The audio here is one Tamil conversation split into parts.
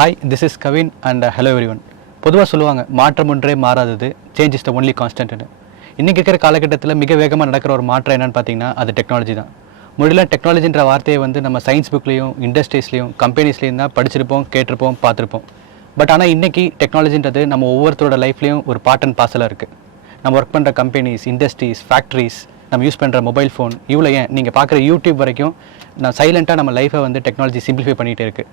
Hi, this is Kavin and hello everyone. பொதுவாக சொல்லுவாங்க மாற்றம் ஒன்றே மாறாதது, சேஞ்ச் இஸ் த ஒன்லி கான்ஸ்டன்ட்னு. இன்றைக்கி இருக்கிற காலகட்டத்தில் மிக வேகமாக நடக்கிற ஒரு மாற்றம் என்னென்னு பார்த்தீங்கன்னா அது டெக்னாலஜி தான். முன்னாடிலாம் டெக்னாலஜின்ற வார்த்தையை வந்து நம்ம சயின்ஸ் புக்லேயும் இண்டஸ்ட்ரீஸ்லேயும் கம்பெனிஸ்லேயும் தான் படிச்சிருப்போம், கேட்டிருப்போம், பார்த்துருப்போம். பட் ஆனால் இன்றைக்கி டெக்னாலஜின்றது நம்ம ஒவ்வொருத்தரோட லைஃப்லேயும் ஒரு பார்ட் அண்ட் பார்சலாக இருக்குது. நம்ம ஒர்க் பண்ணுற கம்பெனிஸ், இண்டஸ்ட்ரீஸ், ஃபேக்ட்ரிஸ், நம்ம யூஸ் பண்ணுற மொபைல் ஃபோன், இவ்வளோ ஏன் நீங்கள் பார்க்குற யூடியூப் வரைக்கும் நான் சைலண்ட்டாக நம்ம லைஃப்பை வந்து டெக்னாலஜி சிம்பிளிஃபை பண்ணிகிட்டே இருக்குது.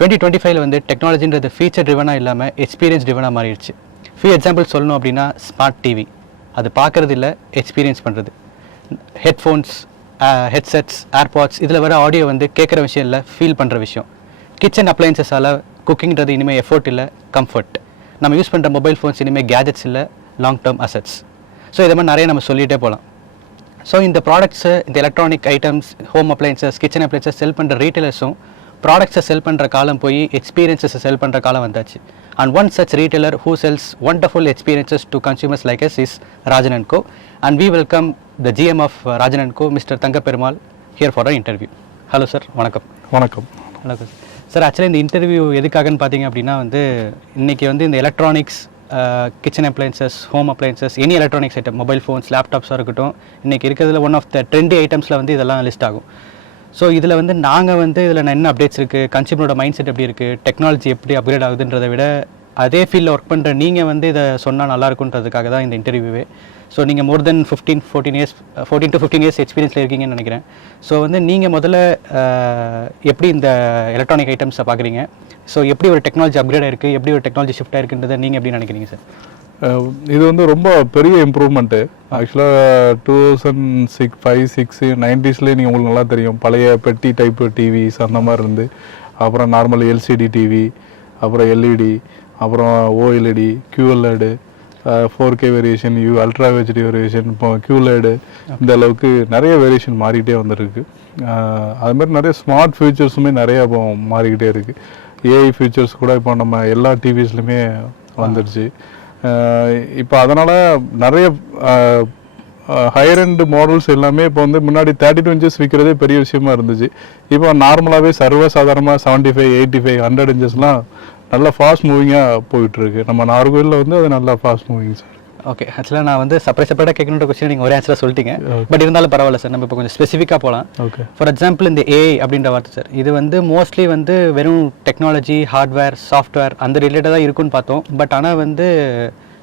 2025 வந்து டெக்னாலஜின்றது ஃபீச்சர் ட்ரிவனாக இல்லாமல் எக்ஸ்பீரியன்ஸ் ட்ரிவனாக மாறிடுச்சு. ஃபியூ எக்ஸாம்பிள் சொல்லணும் அப்படின்னா ஸ்மார்ட் டிவி, அது பார்க்குறது இல்லை, எக்ஸ்பீரியன்ஸ் பண்ணுறது. ஹெட்ஃபோன்ஸ், ஹெட்செட்ஸ், ஏர்பாட்ஸ், இதில் வர ஆடியோ வந்து கேட்குற விஷயம் இல்லை, ஃபீல் பண்ணுற விஷயம். கிச்சன் அப்ளையன்சஸால் குக்கிங்கிறது இனிமேல் எஃபோர்ட் இல்லை, கம்ஃபர்ட். நம்ம யூஸ் பண்ணுற மொபைல் ஃபோன்ஸ் இனிமேல் கேஜெட்ஸ் இல்லை, லாங் டேர்ம் அசெட்ஸ். ஸோ இதை மாதிரி நிறைய நம்ம சொல்லிகிட்டே போகலாம். ஸோ இந்த ப்ராடக்ட்ஸு, இந்த electronic items, home appliances, kitchen appliances sell பண்ணுற ரீட்டைலர்ஸும் ப்ராடக்ட்ஸை செல் பண்ணுற காலம் போய் எக்ஸ்பீரியன்ஸஸை செல் பண்ணுற காலம் வந்தாச்சு. And one such retailer who sells wonderful experiences to consumers like S is Rajan and co. And we welcome the GM of Rajan and co, mister Thangaperumal, here for a interview. Hello sir, வணக்கம். வணக்கம். வணக்கம் சார். ஆக்சுவலி இந்த இன்டர்வியூ எதுக்காகன்னு பார்த்தீங்க அப்படின்னா வந்து இன்றைக்கி வந்து இந்த electronics, kitchen appliances, home appliances, any electronics item, mobile phones, லேப்டாப்ஸாக இருக்கட்டும், இன்றைக்கி இருக்கிறதுல ஒன் ஆஃப் த ட்ரெண்டி ஐட்டம்ஸில் வந்து இதெல்லாம் லிஸ்ட் ஆகும். ஸோ இதில் வந்து நாங்கள் வந்து இதில் என்ன அப்டேட்ஸ் இருக்குது, கன்சியூமரோட மைண்ட் செட் எப்படி இருக்குது, டெக்னாலஜி எப்படி அப்கிரேட் ஆகுதுன்றதை விட அதே ஃபீல்டில் ஒர்க் பண்ணுற நீங்கள் வந்து இதை சொன்னால் நல்லாயிருக்குன்றதுக்காக தான் இந்த இன்டர்வியூவே. ஸோ நீங்கள் மோர் தென் 14 to 15 இயர்ஸ் எக்ஸ்பீரியன்ஸில் இருக்கீங்கன்னு நினைக்கிறேன். ஸோ வந்து நீங்கள் முதல்ல எப்படி இந்த எலக்ட்ரானிக் ஐட்டம்ஸை பார்க்குறீங்க, ஸோ எப்படி ஒரு டெக்னாலஜி அப்கிரேட் ஆகிருக்கு, எப்படி ஒரு டெக்னாலஜி ஷிஃப்ட் ஆகிருக்குன்றதை நீங்கள் எப்படி நினைக்கிறீங்க சார்? இது வந்து ரொம்ப பெரிய இம்ப்ரூவ்மெண்ட்டு. ஆக்சுவலாக 2006, 5, 6, 90ஸ்லேயே நீங்கள் உங்களுக்கு நல்லா தெரியும், பழைய பெட்டி டைப்பு டிவிஸ் அந்த மாதிரி இருந்து, அப்புறம் நார்மல் LCD டிவி, அப்புறம் LED, அப்புறம் OLED, QLED, 4K variation, ultra HD variation, இப்போ QLED, இந்த அளவுக்கு நிறைய வேரியேஷன் மாறிக்கிட்டே வந்துருக்கு. அதுமாதிரி நிறைய ஸ்மார்ட் ஃபியூச்சர்ஸுமே நிறைய இப்போ மாறிக்கிட்டே இருக்குது. AI ஃபியூச்சர்ஸ் கூட இப்போ நம்ம எல்லா டிவிஸ்லையுமே வந்துடுச்சு. இப்போ அதனால் நிறைய ஹையர் எண்ட் மாடல்ஸ் எல்லாமே இப்போ வந்து முன்னாடி 32 இன்ச்சஸ் விற்கிறதே பெரிய விஷயமா இருந்துச்சு. இப்போ நார்மலாகவே சர்வசாதாரணமாக 75, 85, 100 இன்ச்சஸ்லாம் நல்லா ஃபாஸ்ட் மூவிங்காக போயிட்டுருக்கு. நம்ம நாகர்கோவிலில் வந்து அது நல்லா ஃபாஸ்ட் மூவிங் சார். ஓகே, ஆக்சுவலாக நான் வந்து செப்பரேட்டாக கேட்கணுன்ற கொஸ்டின் நீங்கள் ஒரே ஆன்சராக சொல்லிட்டீங்க. பட் இருந்தாலும் பரவாயில்ல சார், நம்ம இப்போ கொஞ்சம் ஸ்பெசிஃபிக்காக போகலாம். ஓகே. ஃபார் எக்ஸாம்பிள் இந்த AI அப்படின்ற வார்த்தை சார், இது வந்து மோஸ்ட்லி வந்து வெறும் டெக்னாலஜி, ஹார்ட்வேர், சாஃப்ட்வேர் அந்த ரிலேட்டடாக இருக்குன்னு பார்த்தோம். பட் ஆனால் வந்து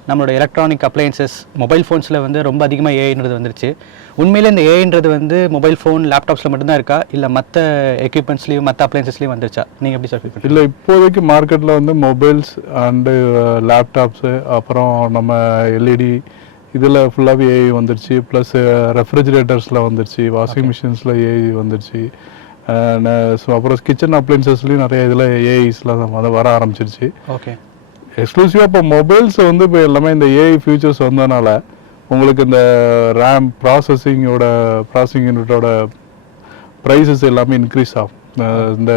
நம்மளோட எலக்ட்ரானிக் அப்ளையன்சஸ், மொபைல் ஃபோன்ஸில் வந்து ரொம்ப அதிகமாக ஏஐன்றது வந்துருச்சு. உண்மையிலே இந்த ஏஐன்றது வந்து மொபைல் ஃபோன், லேப்டாப்ஸில் மட்டும்தான் இருக்கா, இல்லை மற்ற எக்யூப்மெண்ட்ஸ்லையும் மற்ற அப்ளையன்சஸ்லையும் வந்துருச்சா? நீங்கள் எப்படி சார் ஃபீல் பண்ணுறீங்க? இல்லை, இப்போதைக்கு மார்க்கெட்டில் வந்து மொபைல்ஸ் அண்டு லேப்டாப்ஸு, அப்புறம் நம்ம LED இதில் ஃபுல்லாகவே ஏஐ வந்துருச்சு. ப்ளஸ் ரெஃப்ரிஜிரேட்டர்ஸில் வந்துருச்சு, வாஷிங் மிஷின்ஸில் ஏஐ வந்துருச்சு. ஸோ அப்புறம் கிச்சன் அப்ளையன்சஸ்லேயும் நிறைய இதில் ஏஐஸ்லாம் வர ஆரம்பிச்சிருச்சு. ஓகே. எக்ஸ்க்ளூசிவாக இப்போ மொபைல்ஸ் வந்து இப்போ எல்லாமே இந்த ஏஐ ஃபியூச்சர்ஸ் வந்ததுனால உங்களுக்கு இந்த RAM ப்ராசஸிங் யூனிட்டோட ப்ரைஸஸ் எல்லாமே இன்க்ரீஸ் ஆகும். இந்த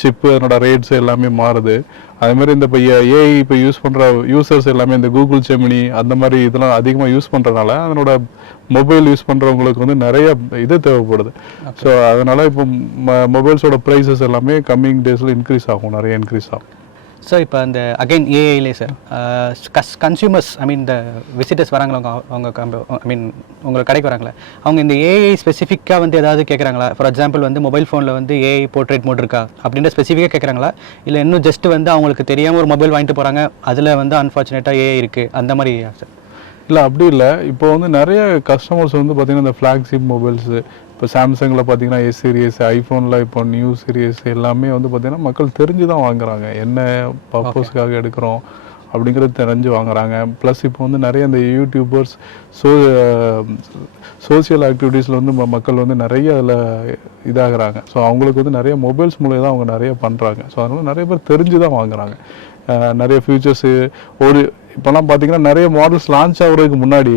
சிப்பு அதனோட ரேட்ஸ் எல்லாமே மாறுது. அதேமாதிரி இந்த இப்போ ஏஐ இப்போ யூஸ் பண்ணுற யூசர்ஸ் எல்லாமே இந்த கூகுள் ஜெமினி அந்த மாதிரி இதெல்லாம் அதிகமாக யூஸ் பண்ணுறதுனால அதனோட மொபைல் யூஸ் பண்ணுறவங்களுக்கு வந்து நிறைய இது தேவைப்படுது. ஸோ அதனால் இப்போ மொபைல்ஸோட ப்ரைஸஸ் எல்லாமே கம்மிங் டேஸில் இன்க்ரீஸ் ஆகும், நிறைய இன்க்ரீஸ் ஆகும். ஸோ இப்போ அந்த அகைன் ஏஐலே சார், கன்சியூமர்ஸ், ஐ மீன் இந்த விசிட்டர்ஸ் வராங்களா உங்கள் கடைக்கு வராங்களா, அவங்க இந்த ஏஐ ஸ்பெசிஃபிக்காக வந்து ஏதாவது கேட்குறாங்களா? ஃபார் எக்ஸாம்பிள் வந்து மொபைல் ஃபோனில் வந்து ஏஐ போர்ட்ரேட் மோட் இருக்கா அப்படின்ற ஸ்பெசிஃபிக்காக கேட்குறாங்களா, இல்லை இன்னும் ஜஸ்ட் வந்து அவங்களுக்கு தெரியாமல் ஒரு மொபைல் வாங்கிட்டு போகிறாங்க, அதில் வந்து அன்ஃபார்ச்சுனேட்டாக ஏஐ இருக்குது அந்த மாதிரி சார்? இல்லை, அப்படி இல்லை. இப்போ வந்து நிறைய கஸ்டமர்ஸ் வந்து பார்த்திங்கன்னா இந்த ஃப்ளாக்ஷிப் மொபைல்ஸு, இப்போ சாம்சங்கில் பார்த்தீங்கன்னா S சீரியஸ், ஐஃபோனில் இப்போ நியூ சீரியஸ் எல்லாமே வந்து பார்த்திங்கன்னா மக்கள் தெரிஞ்சு தான் வாங்குறாங்க. என்ன பர்பஸ்க்காக எடுக்கிறோம் அப்படிங்கிறது தெரிஞ்சு வாங்குறாங்க. ப்ளஸ் இப்போ வந்து நிறைய இந்த யூடியூபர்ஸ், சோசியல் ஆக்டிவிட்டீஸில் வந்து மக்கள் வந்து நிறைய அதில் இதாகிறாங்க. ஸோ அவங்களுக்கு வந்து நிறைய மொபைல்ஸ் மூலம் தான் அவங்க நிறைய பண்ணுறாங்க. ஸோ அதனால் நிறைய பேர் தெரிஞ்சு தான் வாங்குறாங்க. நிறைய ஃபியூச்சர்ஸு இப்போலாம் பார்த்தீங்கன்னா நிறைய மாடல்ஸ் லான்ச் ஆகுறதுக்கு முன்னாடி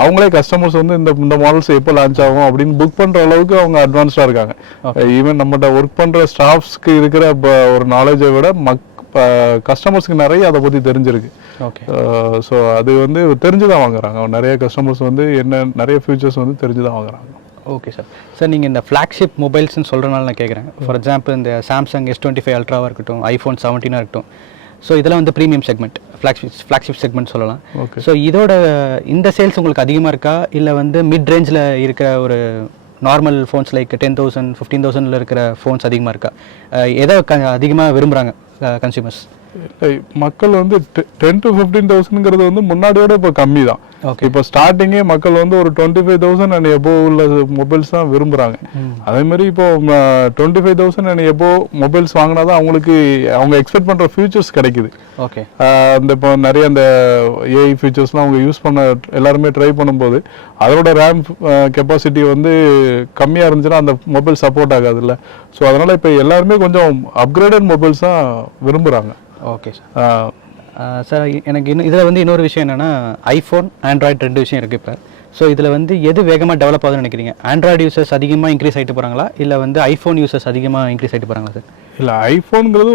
அவங்களே கஸ்டமர்ஸ் வந்து இந்த மாடல்ஸ் எப்போ லான்ச் ஆகும் அப்படின்னு புக் பண்ணுற அளவுக்கு அவங்க அட்வான்ஸ்டாக இருக்காங்க. ஈவன் நம்மகிட்ட ஒர்க் பண்ணுற ஸ்டாஃப்ஸ்க்கு இருக்கிற ஒரு நாலேஜை விட கஸ்டமர்ஸ்க்கு நிறைய அதை பற்றி தெரிஞ்சிருக்கு. ஸோ அது வந்து தெரிஞ்சு தான் வாங்குறாங்க. நிறைய கஸ்டமர்ஸ் வந்து என்ன நிறைய ஃபியூச்சர்ஸ் வந்து தெரிஞ்சு தான் வாங்குறாங்க. Okay sir. சார் நீங்கள் இந்த ஃப்ளாக்ஷிப் மொபைல்ஸ்னு சொல்கிறனால நான் கேட்குறேன். ஃபார் எக்ஸாம்பிள் இந்த சாம்சங் S25 அல்ட்ராவாக இருக்கட்டும், ஐஃபோன் 17 இருக்கட்டும். ஸோ இதெல்லாம் வந்து ப்ரீமியம் செக்மெண்ட், ஃப்ளாக்ஷிப் செக்மெண்ட் சொல்லலாம். ஓகே. ஸோ இதோட இந்த சேல்ஸ் உங்களுக்கு அதிகமாக இருக்கா, இல்லை வந்து மிட் ரேஞ்சில் இருக்கிற ஒரு நார்மல் ஃபோன்ஸ் லைக் 10,000 15,000 இருக்கிற ஃபோன்ஸ் அதிகமாக இருக்கா? எதை அதிகமாக விரும்புகிறாங்க கன்சியூமர்ஸ்? மக்கள் வந்து 10 to 15,000ங்கிறது வந்து முன்னாடியோட இப்போ கம்மி தான். ஓகே. இப்போ ஸ்டார்டிங்கே மக்கள் வந்து ஒரு 25,000 அண்ட் எபோவ் உள்ள மொபைல்ஸ் தான் விரும்புகிறாங்க. அதே மாதிரி இப்போ 25,000 அண்ட் எபோவ் மொபைல்ஸ் வாங்கினா தான் அவங்களுக்கு அவங்க எக்ஸ்பெக்ட் பண்ணுற ஃபியூச்சர்ஸ் கிடைக்குது. ஓகே. அந்த இப்போ நிறைய அந்த ஏஐ ஃபியூச்சர்ஸ்லாம் அவங்க யூஸ் பண்ண எல்லாருமே ட்ரை பண்ணும்போது அதோட ரேம் கெப்பாசிட்டி வந்து கம்மியாக இருந்துச்சுன்னா அந்த மொபைல் சப்போர்ட் ஆகாதுல்ல. ஸோ அதனால் இப்போ எல்லாருமே கொஞ்சம் அப்கிரேடட் மொபைல்ஸ் தான் விரும்புகிறாங்க. Okay sir. சார் எனக்கு இதில் வந்து இன்னொரு விஷயம் என்னென்னா, ஐஃபோன் ஆண்ட்ராய்டு 2 விஷயம் இருக்குது இப்போ. ஸோ இதில் வந்து எது வேகமாக டெவலப் ஆகுதுன்னு நினைக்கிறீங்க? ஆண்ட்ராய்டு யூசர்ஸ் அதிகமாக இன்க்ரீஸ் ஆகிட்டு போகிறாங்களா, இல்லை வந்து ஐஃபோன் யூசர்ஸ் அதிகமாக இன்க்ரீஸ் ஆகிட்டு போகிறாங்களா சார்? இல்லை, ஐஃபோனுங்கிறது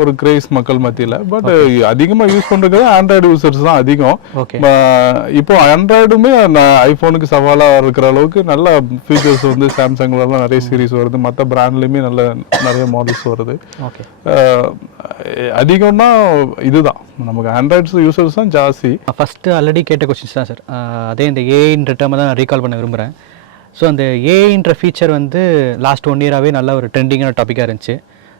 ஒரு கிரேஸ் மக்கள் மத்தியில். பட் அதிகமாக யூஸ் பண்ணுறது ஆண்ட்ராய்டு யூசர்ஸ் தான் அதிகம். ஓகே. இப்போ ஆண்ட்ராய்டுமே ஐஃபோனுக்கு சவாலாக இருக்கிற அளவுக்கு நல்ல ஃபீச்சர்ஸ் வந்து சாம்சங்லாம் நிறைய சீரிஸ் வருது, மற்ற பிராண்ட்லேயுமே நிறைய மாடல்ஸ் வருது. ஓகே. அதிகம்னா இதுதான் நமக்கு ஆண்ட்ராய்ட்ஸ் யூசர்ஸ் தான் ஜாஸ்தி. ஃபஸ்ட்டு ஆல்ரெடி கேட்ட கொஸ்டின்ஸ் தான் சார். அதே இந்த ஏஐன்ற டேர்மை தான் நான் ரீகால் பண்ண விரும்புகிறேன். ஸோ அந்த ஏஐன்ற ஃபீச்சர் வந்து லாஸ்ட் 1 இயராகவே நல்ல ஒரு ட்ரெண்டிங்கான டாப்பிக்காக இருந்துச்சு.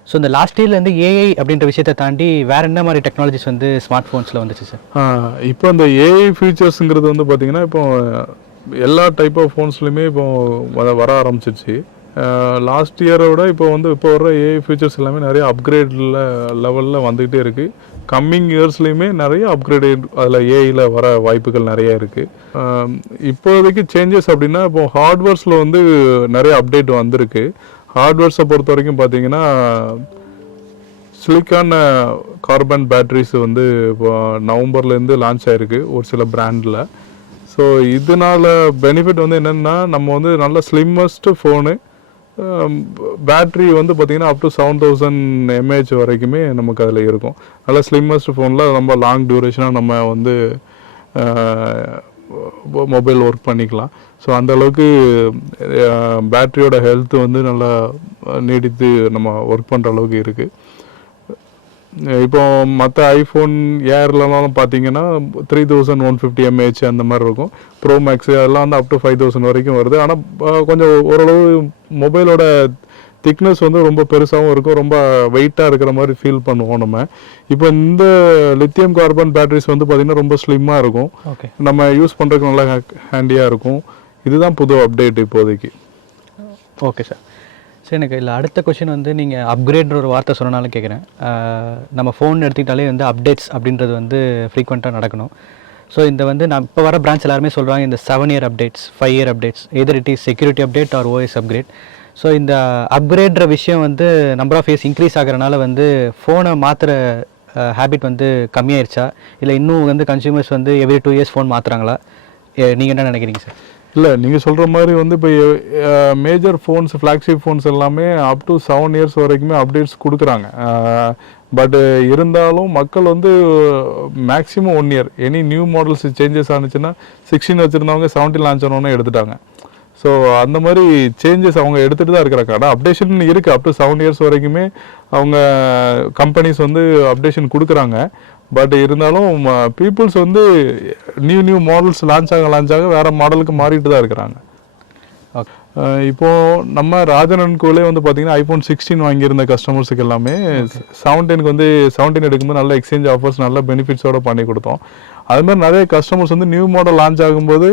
ஸோ இந்த லாஸ்ட் இயர்லேருந்து ஏஐ அப்படின்ற விஷயத்தை தாண்டி வேறு என்ன மாதிரி டெக்னாலஜிஸ் வந்து ஸ்மார்ட் ஃபோன்ஸில் வந்துச்சு சார்? இப்போ அந்த ஏஐ ஃபீச்சர்ஸுங்கிறது வந்து பார்த்திங்கன்னா இப்போ எல்லா டைப் ஆஃப் ஃபோன்ஸ்லையுமே இப்போ வர ஆரம்பிச்சிருச்சு. லாஸ்ட் இயரோட இப்போ வர ஏஐ ஃபீச்சர்ஸ் எல்லாமே நிறைய அப்கிரேடில் லெவலில் வந்துக்கிட்டே இருக்குது. கம்மிங் இயர்ஸ்லேயுமே நிறைய அப்கிரேட் அதில் ஏஐயில் வர வாய்ப்புகள் நிறைய இருக்குது. இப்போதைக்கு சேஞ்சஸ் அப்படின்னா இப்போ ஹார்ட்வேர்ஸில் வந்து நிறைய அப்டேட் வந்திருக்கு. ஹார்ட்வேர்ஸை பொறுத்த வரைக்கும் பார்த்தீங்கன்னா சிலிக்கான் கார்பன் பேட்டரிஸ் வந்து இப்போ நவம்பர்லேருந்து லான்ச் ஆகிருக்கு ஒரு சில பிராண்டில். ஸோ இதனால பெனிஃபிட் வந்து என்னென்னா, நம்ம வந்து நல்ல ஸ்லிம்மஸ்ட் ஃபோனு, பேட்ரி வந்து பார்த்திங்கன்னா அப் டு 7000 mAh வரைக்குமே நமக்கு அதில் இருக்கும். நல்ல ஸ்லிம்மஸ்ட் ஃபோனில் ரொம்ப லாங் டியூரேஷனாக நம்ம வந்து மொபைல் ஒர்க் பண்ணிக்கலாம். ஸோ அந்தளவுக்கு பேட்ரியோட ஹெல்த் வந்து நல்லா நீடித்து நம்ம ஒர்க் பண்ணுற அளவுக்கு இருக்குது. இப்போ மற்ற ஐஃபோன் ஏர்லலாம் பார்த்தீங்கன்னா 3150 mAh அந்த மாதிரி இருக்கும். ப்ரோ மேக்ஸ் அதெல்லாம் வந்து அப் டு 5000 வரைக்கும் வருது. ஆனால் கொஞ்சம் ஓரளவு மொபைலோட திக்னஸ் வந்து ரொம்ப பெருசாகவும் இருக்கும், ரொம்ப வெயிட்டாக இருக்கிற மாதிரி ஃபீல் பண்ணுவோம் நம்ம. இப்போ இந்த லித்தியம் கார்பன் பேட்டரிஸ் வந்து பார்த்திங்கன்னா ரொம்ப ஸ்லிம்மாக இருக்கும். ஓகே. நம்ம யூஸ் பண்ணுறதுக்கு நல்லா ஹேண்டியாக இருக்கும். இதுதான் புது அப்டேட் இப்போதைக்கு. Okay sir. சரி, எனக்கு இல்லை அடுத்த கொஷின் வந்து நீங்கள் அப்கிரேட்ன்ற ஒரு வார்த்தை சொன்னனாலும் கேட்குறேன். நம்ம ஃபோன் எடுத்துக்கிட்டாலே வந்து அப்டேட்ஸ் அப்படின்றது வந்து ஃப்ரீக்வெண்ட்டாக நடக்கணும். ஸோ இந்த வந்து நான் இப்போ வர பிரான்ச் எல்லாருமே சொல்கிறாங்க இந்த 7 year updates, 5 year updates, either it is security update or OS upgrade. So இந்த அப்கிரேட்ற விஷயம் வந்து நம்பர் ஆஃப் இயர்ஸ் இன்க்ரீஸ் ஆகிறனால வந்து ஃபோனை மாற்றுற ஹேபிட் வந்து கம்மியாயிருச்சா, இல்லை இன்னும் வந்து கன்சியூமர்ஸ் வந்து எவ்ரி 2 years ஃபோன் மாற்றுறாங்களா? நீங்கள் என்ன நினைக்கிறீங்க சார்? இல்லை, நீங்கள் சொல்கிற மாதிரி வந்து இப்போ மேஜர் ஃபோன்ஸ், ஃப்ளாக்ஷிப் ஃபோன்ஸ் எல்லாமே அப் டு 7 years வரைக்குமே அப்டேட்ஸ் கொடுக்குறாங்க. பட் இருந்தாலும் மக்கள் வந்து maximum 1 year any new models changes ஆனிச்சுன்னா 16 வச்சுருந்தவங்க 17 லான்ச் ஆனோன்னு எடுத்துட்டாங்க. ஸோ அந்த மாதிரி சேஞ்சஸ் அவங்க எடுத்துகிட்டு தான் இருக்கிறாங்க. ஆனால் அப்டேஷன் இருக்குது, அப் டு 7 years வரைக்குமே அவங்க கம்பெனிஸ் வந்து அப்டேஷன் கொடுக்குறாங்க. பட் இருந்தாலும் பீப்புள்ஸ் வந்து நியூ மாடல்ஸ் லான்ச் ஆக வேறு மாடலுக்கு மாறிட்டு தான் இருக்கிறாங்க. இப்போது நம்ம ராஜன் கோலே வந்து பார்த்திங்கன்னா ஐஃபோன் 16 வாங்கியிருந்த கஸ்டமர்ஸுக்கு எல்லாமே 17க்கு வந்து 17 எடுக்கும்போது நல்ல எக்ஸ்சேஞ்ச் ஆஃபர்ஸ், நல்ல பெனிஃபிட்ஸோடு பண்ணி கொடுத்தோம். அது மாதிரி நிறைய கஸ்டமர்ஸ் வந்து நியூ மாடல் லான்ச் ஆகும்போது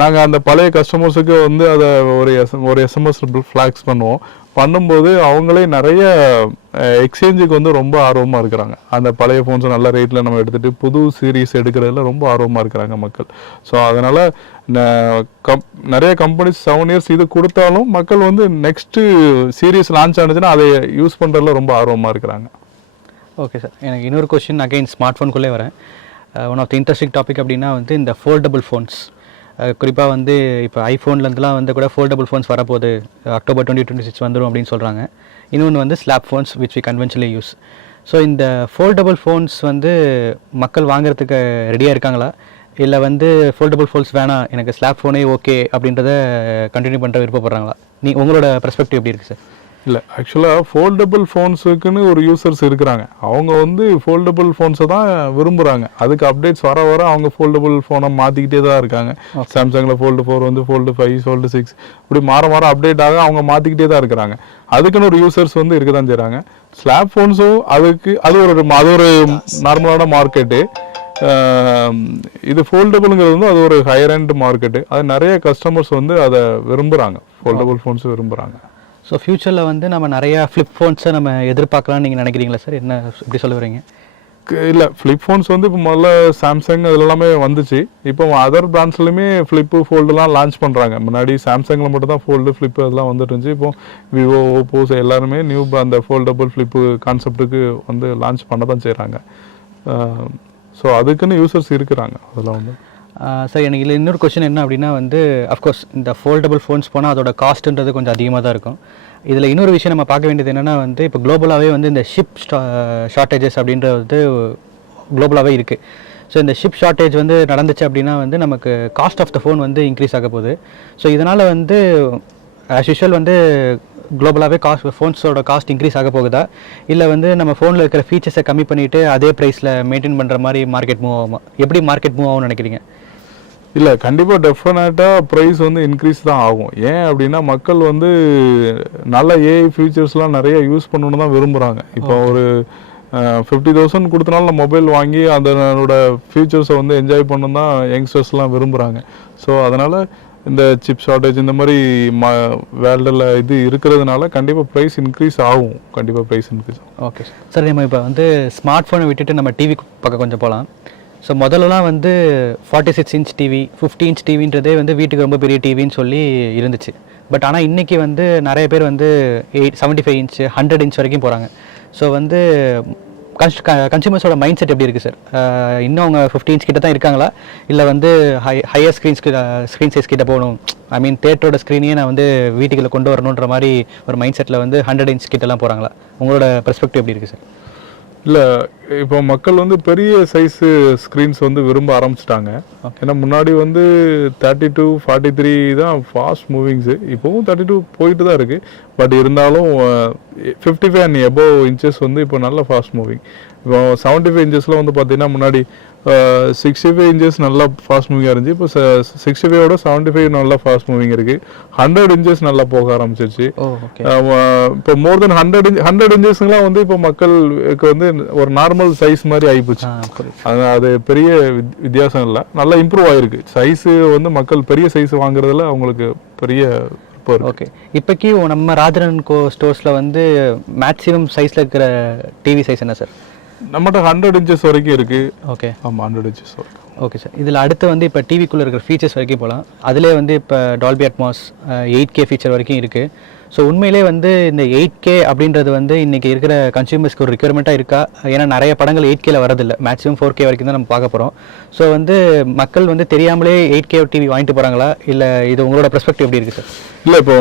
நாங்கள் அந்த பழைய கஸ்டமர்ஸுக்கு வந்து அதை ஒரு எஸ்எம்எஸ் ஃப்ளாக்ஸ் பண்ணும்போது அவங்களே நிறைய எக்ஸ்சேஞ்சுக்கு வந்து ரொம்ப ஆர்வமாக இருக்கிறாங்க. அந்த பழைய ஃபோன்ஸை நல்ல ரேட்டில் நம்ம எடுத்துகிட்டு புது சீரீஸ் எடுக்கிறதுல ரொம்ப ஆர்வமாக இருக்கிறாங்க மக்கள். ஸோ அதனால் நிறைய கம்பெனிஸ் 7 years இது கொடுத்தாலும் மக்கள் வந்து நெக்ஸ்ட்டு சீரீஸ் லான்ச் ஆனிச்சுன்னா அதை யூஸ் பண்ணுறதுல ரொம்ப ஆர்வமாக இருக்கிறாங்க. Okay sir. எனக்கு இன்னொரு கொஸ்டின் அகைன் ஸ்மார்ட் ஃபோனுக்குள்ளே வரேன். One of the interesting topic அப்படின்னா வந்து இந்த ஃபோல்டபுள் ஃபோன்ஸ், குறிப்பாக வந்து இப்போ ஐஃபோன்லேருந்துலாம் வந்து கூட ஃபோல்டபுள் ஃபோன்ஸ் வரப்போகுது, அக்டோபர் 2026 வந்துடும் அப்படின்னு சொல்கிறாங்க. இன்னொன்று வந்து slab phones which we conventionally use. So இந்த ஃபோல்டபுள் ஃபோன்ஸ் வந்து மக்கள் வாங்குறதுக்கு ரெடியாக இருக்காங்களா, இல்லை வந்து ஃபோல்டபுள் ஃபோன்ஸ் வேணாம் எனக்கு ஸ்லாப் ஃபோனே ஓகே அப்படின்றத கண்டினியூ பண்ணுற விருப்பப்படுறாங்களா? உங்களோட பெர்ஸ்பெக்டிவ் எப்படி இருக்குது சார்? இல்லை ஆக்சுவலாக ஃபோல்டபுள் ஃபோன்ஸுக்குன்னு ஒரு யூசர்ஸ் இருக்கிறாங்க. அவங்க வந்து ஃபோல்டபுள் ஃபோன்ஸை தான் விரும்புகிறாங்க. அதுக்கு அப்டேட்ஸ் வர வர அவங்க ஃபோல்டபுள் ஃபோனை மாற்றிக்கிட்டே தான் இருக்காங்க. சாம்சங்கில் ஃபோல்டு 4 வந்து ஃபோல்டு 5 ஃபோல்டு 6 இப்படி மாற அப்டேட் ஆக அவங்க மாற்றிக்கிட்டே தான் இருக்கிறாங்க. அதுக்குன்னு ஒரு யூசர்ஸ் வந்து இருக்க தான் செய்கிறாங்க. ஸ்லாப் ஃபோன்ஸும் அது ஒரு நார்மலான மார்க்கெட்டு. இது ஃபோல்டபுளுங்கிறது வந்து அது ஒரு ஹையர் எண்ட் மார்க்கெட்டு. அது நிறைய கஸ்டமர்ஸ் வந்து அதை விரும்புகிறாங்க, ஃபோல்டபுள் ஃபோன்ஸ் விரும்புகிறாங்க. ஸோ ஃப்யூச்சரில் வந்து நம்ம நிறையா ஃப்ளிப் ஃபோன்ஸை நம்ம எதிர்பார்க்கலாம்னு நீங்கள் நினைக்கிறீங்களா சார்? என்ன இப்படி சொல்ல வரீங்க? இல்லை, ஃப்ளிப் ஃபோன்ஸ் வந்து இப்போ முதல்ல சாம்சங் அது எல்லாமே வந்துச்சு. இப்போ அதர் பிராண்ட்ஸ்லையுமே ஃப்ளிப்பு ஃபோல்டுலாம் லான்ச் பண்ணுறாங்க. முன்னாடி சாம்சங்கில் மட்டும் தான் ஃபோல்டு ஃப்ளிப்பு அதெல்லாம் வந்துட்டு இருந்துச்சு. இப்போ விவோ, ஓப்போஸ் எல்லாருமே நியூ அந்த ஃபோல்டபுள் ஃப்ளிப்பு கான்செப்ட்டுக்கு வந்து லான்ச் பண்ண தான் செய்கிறாங்க. ஸோ அதுக்குன்னு யூசர்ஸ் இருக்கிறாங்க அதெல்லாம் வந்து. சார் எனக்கு இதில் இன்னொரு கொஸ்டின் என்ன அப்படின்னா வந்து அஃப்கோர்ஸ் இந்த ஃபோல்டபுள் ஃபோன்ஸ் போனால் அதோட காஸ்ட்டுன்றது கொஞ்சம் அதிகமாக தான் இருக்கும். இதில் இன்னொரு விஷயம் நம்ம பார்க்க வேண்டியது என்னென்னா வந்து இப்போ குளோபலாகவே வந்து இந்த ஷிப் ஷார்ட்டேஜஸ் அப்படின்றது வந்து குளோபலாகவே இருக்குது. ஸோ இந்த ஷிப் ஷார்ட்டேஜ் வந்து நடந்துச்சு அப்படின்னா வந்து நமக்கு காஸ்ட் ஆஃப் த ஃபோன் வந்து இன்க்ரீஸ் ஆக போகுது. ஸோ இதனால் வந்து ஆஸ் யூஷுவல் வந்து குளோபலாகவே ஃபோன்ஸோட காஸ்ட் இன்க்ரீஸ் ஆக போகுதா, இல்லை வந்து நம்ம ஃபோனில் இருக்கிற ஃபீச்சர்ஸை கம்மி பண்ணிவிட்டு அதே ப்ரைஸில் மெயின்டைன் பண்ணுற மாதிரி மார்க்கெட் மூவ் ஆகுமா? எப்படி மார்க்கெட் மூவ் ஆகும்னு நினைக்கிறீங்க? இல்லை, கண்டிப்பாக டெஃபினட்டாக ப்ரைஸ் வந்து இன்க்ரீஸ் தான் ஆகும். ஏன் அப்படின்னா மக்கள் வந்து நல்ல ஏஐ ஃபியூச்சர்ஸ்லாம் நிறைய யூஸ் பண்ணணுன்னு தான் விரும்புகிறாங்க. இப்போ ஒரு 50,000 கொடுத்தனால மொபைல் வாங்கி அதனோட ஃபியூச்சர்ஸை வந்து என்ஜாய் பண்ணணும் தான் யங்ஸ்டர்ஸ்லாம் விரும்புகிறாங்க. ஸோ அதனால் இந்த சிப் ஷார்ட்டேஜ் இந்த மாதிரி வேர்ல்டில் இது இருக்கிறதுனால கண்டிப்பாக ப்ரைஸ் இன்க்ரீஸ் ஆகும். கண்டிப்பாக ப்ரைஸ் இன்க்ரீஸ் ஆகும். ஓகே சார், நம்ம இப்போ வந்து ஸ்மார்ட் ஃபோனை விட்டுட்டு நம்ம டிவி பக்கம் கொஞ்சம் போகலாம். ஸோ முதல்லலாம் வந்து 46 இன்ச் டிவி, 50 இன்ச் டிவின்றதே வந்து வீட்டுக்கு ரொம்ப பெரிய டிவின்னு சொல்லி இருந்துச்சு. பட் ஆனால் இன்றைக்கி வந்து நிறைய பேர் வந்து 75 இன்ச் 100 இன்ச் வரைக்கும் போகிறாங்க. ஸோ வந்து கன்சியூமர்ஸோட மைண்ட் செட் எப்படி இருக்குது சார்? இன்னும் அவங்க 50 இன்ச் கிட்ட தான் இருக்காங்களா, இல்லை வந்து ஹையர் ஸ்க்ரீன் சைஸ் கிட்ட போகணும், ஐ மீன் தேட்டரோட ஸ்க்ரீனையே நான் வந்து வீட்டுக்குள்ளே கொண்டு வரணுன்ற மாதிரி ஒரு மைண்ட் செட்டில் வந்து 100 இன்ச் கிட்டலாம் போகிறாங்களா? உங்களோட பெர்ஸ்பெக்டிவ் எப்படி இருக்குது சார்? இல்லை, இப்போ மக்கள் வந்து பெரிய சைஸு ஸ்க்ரீன்ஸ் வந்து விரும்ப ஆரம்பிச்சிட்டாங்க. ஏன்னா முன்னாடி வந்து 32, 43 தான் ஃபாஸ்ட் மூவிங்ஸு. இப்போவும் 32 போயிட்டு தான் இருக்குது. பட் இருந்தாலும் 55 அண்ட் எபோவ் இன்ச்சஸ் வந்து இப்போ நல்ல ஃபாஸ்ட் மூவிங். இப்போ 75 இன்ச்சஸில் வந்து பார்த்தீங்கன்னா முன்னாடி 65 இன்ச்சஸ் நல்லா ஃபாஸ்ட் மூவிங்காக இருந்துச்சு. இப்போ 65ஓட 75 நல்லா ஃபாஸ்ட் மூவிங் இருக்குது. 100 இன்ச்சஸ் நல்லா போக ஆரம்பிச்சிருச்சு. இப்போ மோர் தென் 100 இன்ச்சஸ்லாம் வந்து இப்போ மக்களுக்கு வந்து ஒரு நார்மல் சைஸ் மாதிரி ஆகிப்போச்சு. அது பெரிய வித்தியாசம் இல்லை, நல்லா இம்ப்ரூவ் ஆகிருக்கு. சைஸு வந்து மக்கள் பெரிய சைஸ் வாங்குறதுல அவங்களுக்கு பெரிய. ஓகே, இப்போக்கி நம்ம ராஜரன் கோ ஸ்டோர்ஸில் வந்து மேக்ஸிமம் சைஸில் இருக்கிற டிவி சைஸ் என்ன சார்? நம்மகிட்ட 100 இன்ச்சஸ் வரைக்கும் இருக்குது. ஓகே, ஆமாம், 100 இன்ச்சஸ் வரைக்கும். ஓகே சார், இதில் அடுத்து வந்து இப்போ டிவிக்குள்ளே இருக்கிற ஃபீச்சர்ஸ் வரைக்கும் போகலாம். அதிலே வந்து இப்போ டால்பி அட்மாஸ் 8K ஃபீச்சர் வரைக்கும் இருக்குது. ஸோ உண்மையிலே வந்து இந்த 8K அப்படின்றது வந்து இன்றைக்கி இருக்கிற கன்சியூமர்ஸ்க்கு ஒரு ரிக்யர்மெண்ட்டாக இருக்கா? ஏன்னா நிறைய படங்கள் 8Kல வரதில்லை, மேக்ஸிமம் 4K வரைக்கும் தான் நம்ம பார்க்க போகிறோம். ஸோ வந்து மக்கள் வந்து தெரியாமலே 8K டிவி வாங்கிட்டு போகிறாங்களா, இல்லை இது உங்களோட பெர்ஸ்பெக்டிவ் எப்படி இருக்குது சார்? இல்லை, இப்போ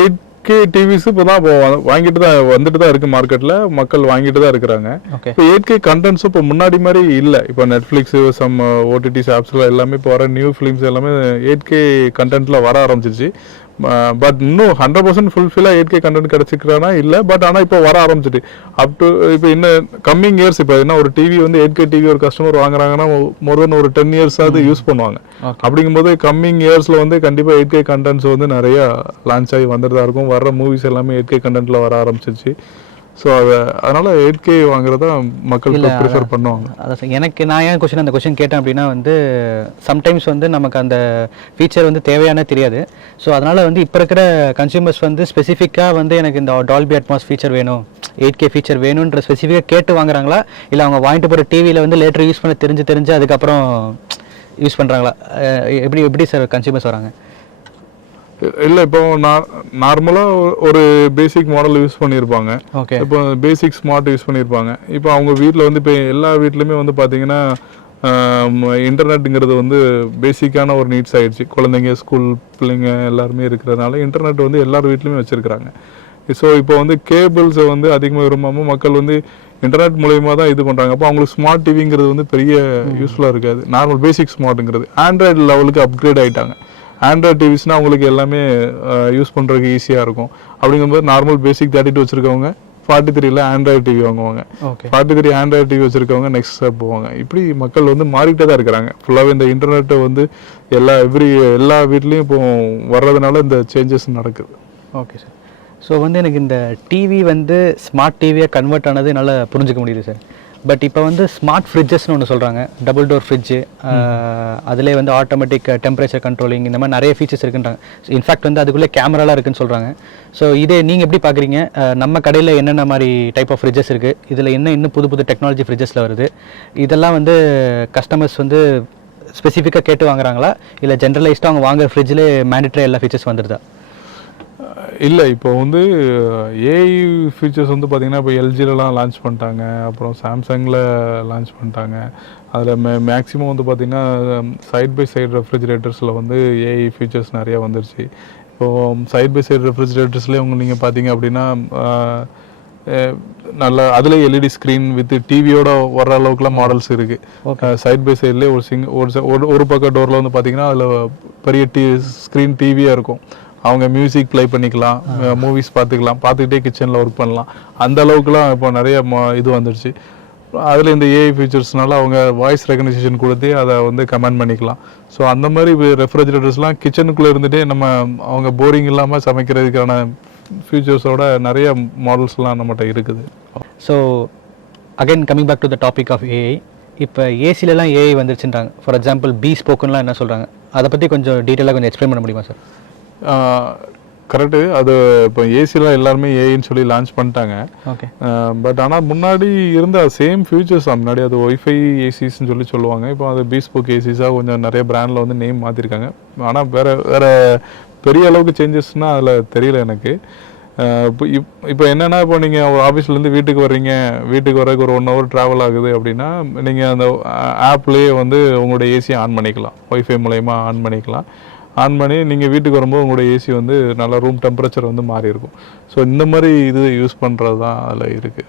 8K டிவிஸ் இப்போ தான் வாங்கிட்டு தான் வந்துட்டு தான் இருக்குது மார்க்கெட்டில். மக்கள் வாங்கிட்டு தான் இருக்கிறாங்க. இப்போ 8K கண்டென்ட்ஸும் இப்போ முன்னாடி மாதிரி இல்லை. இப்போ நெட்ஃப்ளிக்ஸு, சம் ஓடிடிஸ் ஆப்ஸில் எல்லாமே இப்போ வர நியூ ஃபிலிம்ஸ் எல்லாமே 8K கண்டென்ட்டில் வர ஆரம்பிச்சிருச்சு. பட் இன்னும் 100% ஃபுல்ஃபில்லாக 8K கண்டென்ட் கிடச்சிக்கிறானா இல்லை. பட் ஆனால் இப்போ வர ஆரம்பிச்சிட்டு இப்போ இன்னும் கம்மிங் இயர்ஸ் இப்போ என்ன ஒரு டிவி வந்து 8K டிவி ஒரு கஸ்டமர் வாங்குறாங்கன்னா மோர் தென் ஒரு 10 இயர்ஸாவது யூஸ் பண்ணுவாங்க. அப்படிங்கும்போது கம்மிங் இயர்ஸில் வந்து கண்டிப்பாக 8K கண்டென்ட்ஸ் வந்து நிறையா லான்ச் ஆகி வந்துட்டு தான் இருக்கும். வர மூவிஸ் எல்லாமே 8K கண்டென்ட்டில் வர ஆரம்பிச்சிருச்சு. ஸோ அதனால் 8K வாங்குறத மக்கள் ப்ரிஃபர் பண்ணுவாங்க. அதான் எனக்கு நான் ஏன் அந்த கொஸ்டின் கேட்டேன் அப்படின்னா வந்து சம்டைம்ஸ் வந்து நமக்கு அந்த ஃபீச்சர் வந்து தேவையான தெரியாது. ஸோ அதனால் வந்து இப்போ இருக்கிற கன்சியூமர்ஸ் வந்து ஸ்பெசிஃபிக்காக வந்து எனக்கு இந்த டால்பி அட்மாஸ் ஃபீச்சர் வேணும், 8K ஃபீச்சர் வேணுன்ற ஸ்பெசிஃபிக்காக கேட்டு வாங்குறாங்களா, இல்லை அவங்க வாங்கிட்டு போகிற டிவியில் வந்து லேட்டர் யூஸ் பண்ண தெரிஞ்சு அதுக்கப்புறம் யூஸ் பண்ணுறாங்களா? எப்படி சார் கன்சியூமர்ஸ் வராங்க? இல்லை, இப்போ நார்மலாக ஒரு பேசிக் மாடல் யூஸ் பண்ணியிருப்பாங்க. இப்போ பேசிக் ஸ்மார்ட் யூஸ் பண்ணியிருப்பாங்க. இப்போ அவங்க வீட்டில் வந்து இப்போ எல்லா வீட்லையுமே வந்து பார்த்தீங்கன்னா இன்டர்நெட்டுங்கிறது வந்து பேசிக்கான ஒரு நீட்ஸ் ஆகிடுச்சு. குழந்தைங்க, ஸ்கூல் பிள்ளைங்க எல்லாருமே இருக்கிறதுனால இன்டர்நெட் வந்து எல்லார் வீட்லையுமே வச்சுருக்கிறாங்க. ஸோ இப்போ வந்து கேபிள்ஸை வந்து அதிகமாக விரும்பாமல் மக்கள் வந்து இன்டர்நெட் மூலயமா தான் இது பண்ணுறாங்க. அப்போ அவங்களுக்கு ஸ்மார்ட் டிவிங்கிறது வந்து பெரிய யூஸ்ஃபுல்லாக இருக்காது. நார்மல் பேசிக் ஸ்மார்ட்டுங்கிறது ஆண்ட்ராய்டு லெவலுக்கு அப்கிரேட் ஆகிட்டாங்க. ஆண்ட்ராய்டு டிவிஸ்னால் அவங்களுக்கு எல்லாமே யூஸ் பண்ணுறதுக்கு ஈஸியாக இருக்கும். அப்படிங்கும்போது நார்மல் பேசிக் 32 வச்சுருக்கவங்க 43ல ஆண்ட்ராய்டு டிவி வாங்குவாங்க. 43 ஆண்ட்ராய்டு டிவி வச்சுருக்கவங்க நெக்ஸ்ட் ஸ்டெப் போவாங்க. இப்படி மக்கள் வந்து மாறிக்கிட்டே தான் இருக்கிறாங்க. ஃபுல்லாகவே இந்த இன்டர்நெட்டை வந்து எல்லா வீட்லேயும் இப்போ வர்றதுனால இந்த சேஞ்சஸ் நடக்குது. Okay sir. ஸோ வந்து எனக்கு இந்த டிவி வந்து ஸ்மார்ட் டிவியாக கன்வெர்ட் ஆனது என்னால் புரிஞ்சுக்க முடியுது சார். பட் இப்போ வந்து ஸ்மார்ட் ஃப்ரிட்ஜஸ்னு ஒன்று சொல்கிறாங்க, டபுள் டோர் ஃப்ரிட்ஜு, அதிலே வந்து ஆட்டோமேட்டிக் டெம்பரேச்சர் கண்ட்ரோலிங், இந்த மாதிரி நிறைய ஃபீச்சர்ஸ் இருக்குன்றாங்க. இன்ஃபேக்ட் வந்து அதுக்குள்ளே கேமராலாம் இருக்குன்னு சொல்கிறாங்க. ஸோ இதே நீங்கள் எப்படி பார்க்குறீங்க? நம்ம கடையில் என்னென்ன மாதிரி டைப் ஆஃப் ஃப்ரிட்ஜஸ் இருக்குது, இதில் இன்னும் புது டெக்னாலஜி ஃப்ரிட்ஜஸில் வருது, இதெல்லாம் வந்து கஸ்டமர்ஸ் வந்து ஸ்பெசிஃபிக்காக கேட்டு வாங்குறாங்களா, இல்லை ஜென்ரலைஸ்டாக அவங்க வாங்குற ஃப்ரிட்ஜில் மேண்டிட்ரி எல்லா ஃபீச்சர்ஸ் வந்துடுதா? இல்லை, இப்போ வந்து ஏஐ ஃபீச்சர்ஸ் வந்து பார்த்திங்கன்னா இப்போ எல்ஜிலலாம் லான்ச் பண்ணிட்டாங்க, அப்புறம் சாம்சங்கில் லான்ச் பண்ணிட்டாங்க. அதில் மேக்ஸிமம் வந்து பார்த்திங்கன்னா சைட் பை சைடு ரெஃப்ரிஜிரேட்டர்ஸில் வந்து ஏஐ ஃபீச்சர்ஸ் நிறையா வந்துருச்சு. இப்போது சைட் பை சைடு ரெஃப்ரிஜிரேட்டர்ஸ்லேயே நீங்கள் பார்த்தீங்க அப்படின்னா நல்ல அதில் எல்இடி ஸ்க்ரீன் வித் டிவியோட வர்ற அளவுக்குலாம் மாடல்ஸ் இருக்குது. சைட் பை சைட்லேயே ஒரு பக்கம் டோரில் வந்து பார்த்திங்கன்னா அதில் பெரிய ஸ்க்ரீன் டிவியாக இருக்கும். அவங்க மியூசிக் ப்ளே பண்ணிக்கலாம், மூவிஸ் பார்த்துக்கிட்டே கிச்சனில் ஒர்க் பண்ணலாம். அந்த அளவுக்குலாம் இப்போ நிறைய இது வந்துடுச்சு. அதில் இந்த ஏஐ ஃபீச்சர்ஸ்னால அவங்க வாய்ஸ் ரெகனைசேஷன் கொடுத்து அதை வந்து கமெண்ட் பண்ணிக்கலாம். ஸோ அந்த மாதிரி ரெஃப்ரிஜிரேட்டர்ஸ்லாம் கிச்சனுக்குள்ளே இருந்துகிட்டே அவங்க போரிங் இல்லாமல் சமைக்கிறதுக்கான ஃபியூச்சர்ஸோட நிறைய மாடல்ஸ்லாம் நம்மகிட்ட இருக்குது. So again coming back to the topic of AI, இப்போ ஏசிலலாம் ஏஐ வந்துருச்சுன்றாங்க. ஃபார் எக்ஸாம்பிள் ஸ்போக்கன்லாம் என்ன சொல்கிறாங்க, அதை பற்றி கொஞ்சம் டீட்டெயிலாக கொஞ்சம் எக்ஸ்பிளைன் பண்ண முடியுமா சார்? கரெக்டு. அது இப்போ ஏசிலாம் எல்லாருமே ஏஐன்னு சொல்லி லான்ச் பண்ணிட்டாங்க. ஓகே. பட் ஆனால் முன்னாடி இருந்த சேம் ஃபியூச்சர்ஸ் தான். முன்னாடி அது ஒய்ஃபை ஏசிஸ்ன்னு சொல்லுவாங்க. இப்போ அது பீஸ்போக் ஏசிஸாக கொஞ்சம் நிறைய பிராண்டில் வந்து நேம் மாற்றிருக்காங்க. ஆனால் வேறு பெரிய அளவுக்கு சேஞ்சஸ்னால் அதில் தெரியல எனக்கு. இப்போ என்னென்னா, இப்போ நீங்கள் ஒரு ஆஃபீஸ்லேருந்து வீட்டுக்கு வர்றீங்க, வீட்டுக்கு வரக்கு ஒரு 1 ஹவர் ட்ராவல் ஆகுது அப்படின்னா நீங்கள் அந்த ஆப்லேயே வந்து உங்களுடைய ஏசியை ஆன் பண்ணிக்கலாம். ஒய்ஃபை மூலயமா ஆன் பண்ணிக்கலாம். ஆன் பண்ணி நீங்கள் வீட்டுக்கு வரும்போது உங்களோட ஏசி வந்து நல்லா ரூம் டெம்பரேச்சர் வந்து மாறி இருக்கும். ஸோ இந்த மாதிரி இது யூஸ் பண்ணுறது தான் அதில் இருக்குது.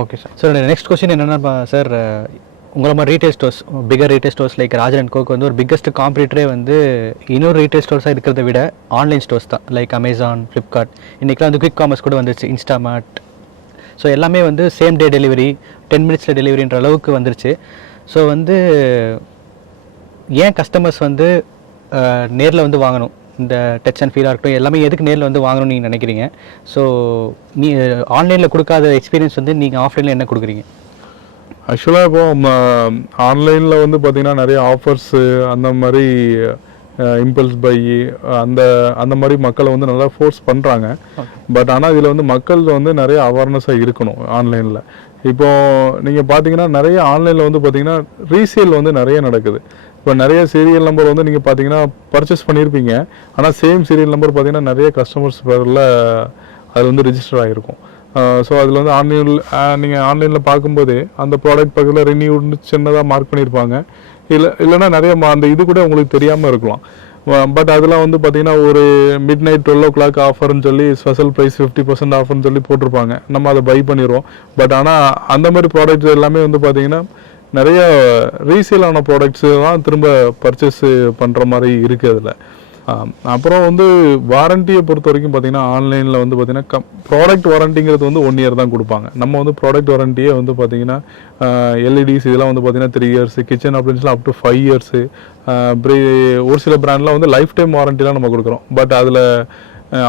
Okay sir. Sir next question என்னென்னா சார், உங்களை மாதிரி retail stores, bigger retail stores like Rajan and கோக்கு வந்து ஒரு பிக்கஸ்ட் காம்படிட்டரே வந்து இன்னொரு ரீட்டைல் ஸ்டோர்ஸாக இருக்கிறத விட ஆன்லைன் ஸ்டோர்ஸ் தான். லைக் அமேசான், ஃப்ளிப்கார்ட், இன்றைக்கெலாம் வந்து குவிக் காமர்ஸ் கூட வந்துருச்சு, இன்ஸ்டாமார்ட். ஸோ எல்லாமே வந்து சேம் டே டெலிவரி, 10 மினிட்ஸில் டெலிவரின்ற அளவுக்கு வந்துருச்சு. ஸோ வந்து ஏன் கஸ்டமர்ஸ் வந்து நேரில் வந்து வாங்கணும்? இந்த டச் அண்ட் ஃபீலாக இருக்கட்டும், எல்லாமே எதுக்கு நேரில் வந்து வாங்கணும்னு நீங்கள் நினைக்கிறீங்க? ஸோ ஆன்லைனில் கொடுக்காத எக்ஸ்பீரியன்ஸ் வந்து நீங்கள் ஆஃப்லைனில் என்ன கொடுக்குறீங்க? ஆக்சுவலாக இப்போ ஆன்லைனில் வந்து பார்த்திங்கன்னா நிறைய ஆஃபர்ஸு அந்த மாதிரி இம்பல்ஸ் பை அந்த மாதிரி மக்களை வந்து நல்லா ஃபோர்ஸ் பண்ணுறாங்க. பட் ஆனால் இதில் வந்து மக்கள் வந்து நிறைய அவேர்னஸாக இருக்கணும் ஆன்லைனில். இப்போது நீங்கள் பார்த்தீங்கன்னா நிறைய ஆன்லைனில் வந்து பார்த்திங்கன்னா ரீசேல் வந்து நிறைய நடக்குது. இப்போ நிறைய சீரியல் நம்பர் வந்து நீங்கள் பார்த்தீங்கன்னா பர்ச்சேஸ் பண்ணியிருப்பீங்க, ஆனால் சேம் சீரியல் நம்பர் பார்த்தீங்கன்னா நிறைய கஸ்டமர்ஸ் பேரில் அதில் வந்து ரிஜிஸ்டர் ஆகிருக்கும். ஸோ அதில் வந்து நீங்கள் ஆன்லைனில் பார்க்கும்போதே அந்த ப்ராடக்ட் பக்கத்தில் ரினியூட்னு சின்னதாக மார்க் பண்ணியிருப்பாங்க. இல்லைன்னா நிறைய அந்த இது கூட உங்களுக்கு தெரியாமல் இருக்கலாம். பட் அதெல்லாம் வந்து பார்த்தீங்கன்னா ஒரு மிட் நைட் 12 o'clock ஆஃபர்னு சொல்லி ஸ்பெஷல் ப்ரைஸ் 50% ஆஃபர்னு சொல்லி போட்டிருப்பாங்க. நம்ம அதை பை பண்ணிடுவோம். பட் ஆனால் அந்த மாதிரி ப்ராடக்ட்ஸ் எல்லாமே வந்து பார்த்தீங்கன்னா நிறைய ரீசேல் ஆன ப்ராடக்ட்ஸு தான் திரும்ப பர்ச்சேஸ் பண்ணுற மாதிரி இருக்குது அதில். அப்புறம் வந்து வாரண்டியை பொறுத்த வரைக்கும் பார்த்தீங்கன்னா ஆன்லைனில் வந்து பார்த்தீங்கன்னா ப்ராடக்ட் வாரண்டிங்கிறது வந்து 1 year தான் கொடுப்பாங்க. நம்ம வந்து ப்ராடக்ட் வாரண்டியே வந்து பார்த்தீங்கன்னா எல்இடிஸ் இதெல்லாம் வந்து பார்த்தீங்கன்னா 3 years, கிச்சன் அப்ளைன்ஸ்லாம் அப் டு 5 years, ஒரு சில பிராண்ட்லாம் வந்து லைஃப் டைம் வாரண்டிலாம் நம்ம கொடுக்குறோம். பட் அதில்